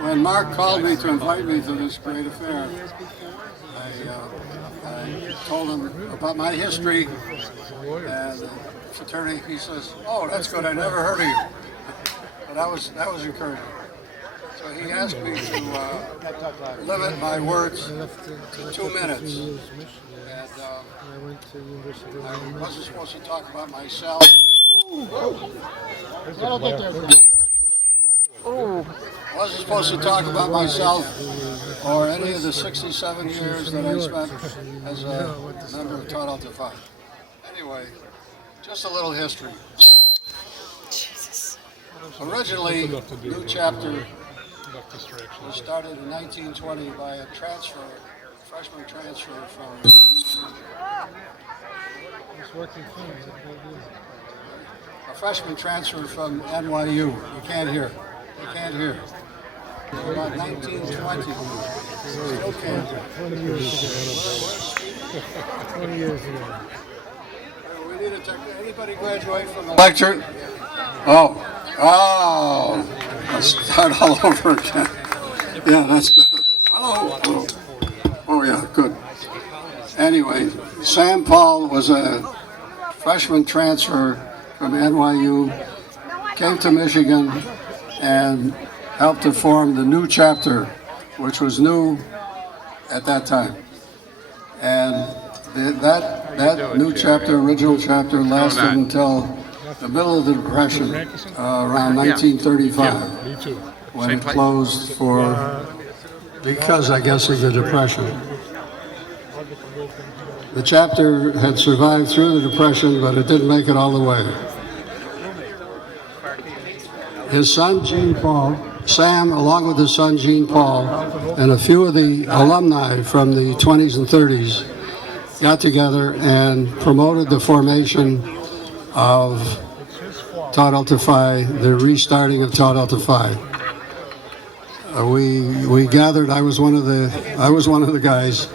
When Mark called me to invite me to this great affair, I told him about my history, and the fraternity, he says, "Oh, that's good. I never heard of you." But that was encouraging. So he asked me to limit my words to 2 minutes, and I wasn't supposed to talk about myself. I wasn't supposed to talk about myself or any of the 67 years that I spent as a member of Tau Delta Phi. Anyway, just a little history. Originally, New Chapter was started in 1920 by a freshman transfer from NYU. You can't hear. You can't hear. About 1920. Still can't hear. 20 years ago. We need a technician. Anybody graduate from the lecture? Oh. Let's start all over again. Yeah, that's better. Oh yeah, good. Anyway, Sam Paul was a freshman transfer from NYU, came to Michigan, and helped to form the New Chapter, which was new at that time. And that New Chapter, original chapter, lasted until the middle of the Depression, around 1935, when it closed because I guess of the Depression. The chapter had survived through the Depression, but it didn't make it all the way. His son, Sam, along with his son, Gene Paul, and a few of the alumni from the 20s and 30s got together and promoted the formation of Tau Delta Phi, the restarting of Tau Delta Phi. We gathered. I was one of the guys.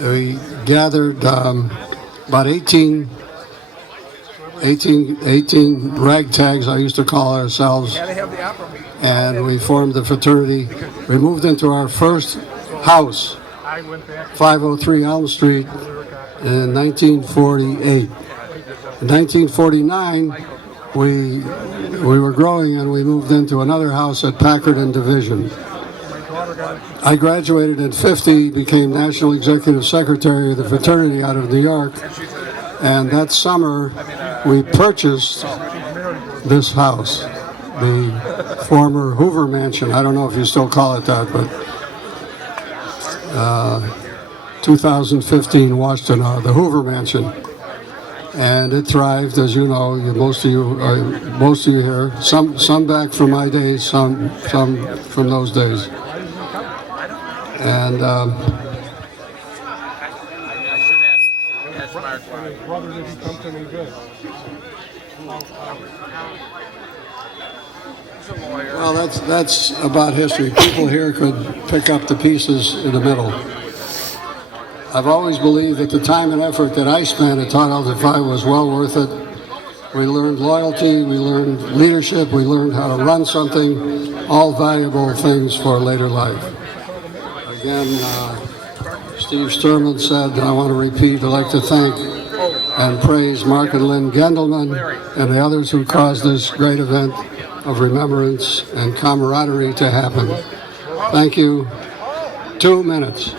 We gathered about 18 ragtags, I used to call ourselves, and we formed the fraternity. We moved into our first house, 503 Elm Street, in 1948. In 1949, we were growing, and we moved into another house at Packard and Division. I graduated in '50, became National Executive Secretary of the fraternity out of New York, and that summer we purchased this house, the former Hoover Mansion. I don't know if you still call it that, but 2015 Washtenaw, the Hoover Mansion. And it thrived, as you know. Most of you here. Some back from my days, some from those days. And well, that's about history. People here could pick up the pieces in the middle. I've always believed that the time and effort that I spent at Tau Delta Phi was well worth it. We learned loyalty, we learned leadership, we learned how to run something, all valuable things for later life. Again, Steve Sturman said, and I want to repeat, I'd like to thank and praise Mark and Lynn Gendelman and the others who caused this great event of remembrance and camaraderie to happen. Thank you. 2 minutes.